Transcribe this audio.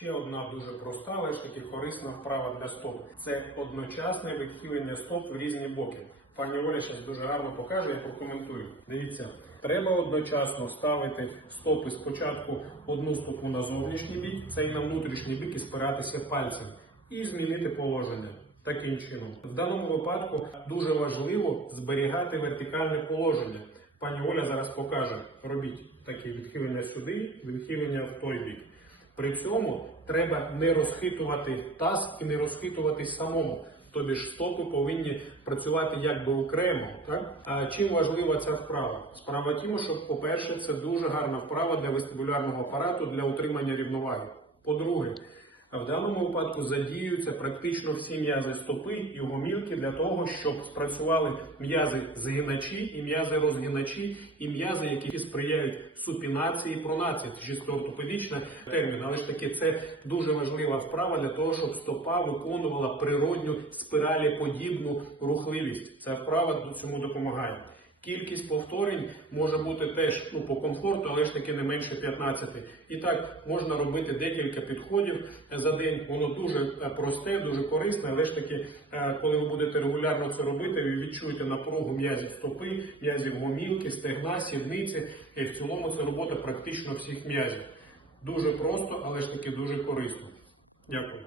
Ще одна дуже проста, але ж таки корисна вправа для стоп. Це одночасне відхилення стоп в різні боки. Пані Оля зараз дуже гарно покаже, я прокоментую. Дивіться, треба одночасно ставити стопи спочатку одну стопу на зовнішній бік, це і на внутрішній бік і спиратися пальцем, і змінити положення. Таким чином, в даному випадку дуже важливо зберігати вертикальне положення. Пані Оля зараз покаже. Робіть такі відхилення сюди, відхилення в той бік. При цьому треба не розхитувати таз і не розхитуватись самому. Тобі ж стопи повинні працювати якби окремо. Так? А чим важлива ця вправа? Справа тім, що, по-перше, це дуже гарна вправа для вестибулярного апарату для утримання рівноваги. По-друге, в даному випадку задіюються практично всі м'язи стопи і гомілки для того, щоб спрацювали м'язи згиначі і м'язи розгиначі, і м'язи, які сприяють супінації і пронації. Це чисто ортопедичний термін, але ж таки це дуже важлива вправа для того, щоб стопа виконувала природню спиралеподібну рухливість. Ця вправа цьому допомагає. Кількість повторень може бути теж ну, по комфорту, але ж таки не менше 15. І так можна робити декілька підходів за день. Воно дуже е, просте, дуже корисне, але ж таки, е, коли ви будете регулярно це робити, ви відчуєте напругу м'язів стопи, м'язів гомілки, стегна, сідниці. І в цілому це робота практично всіх м'язів. Дуже просто, але ж таки дуже корисно. Дякую.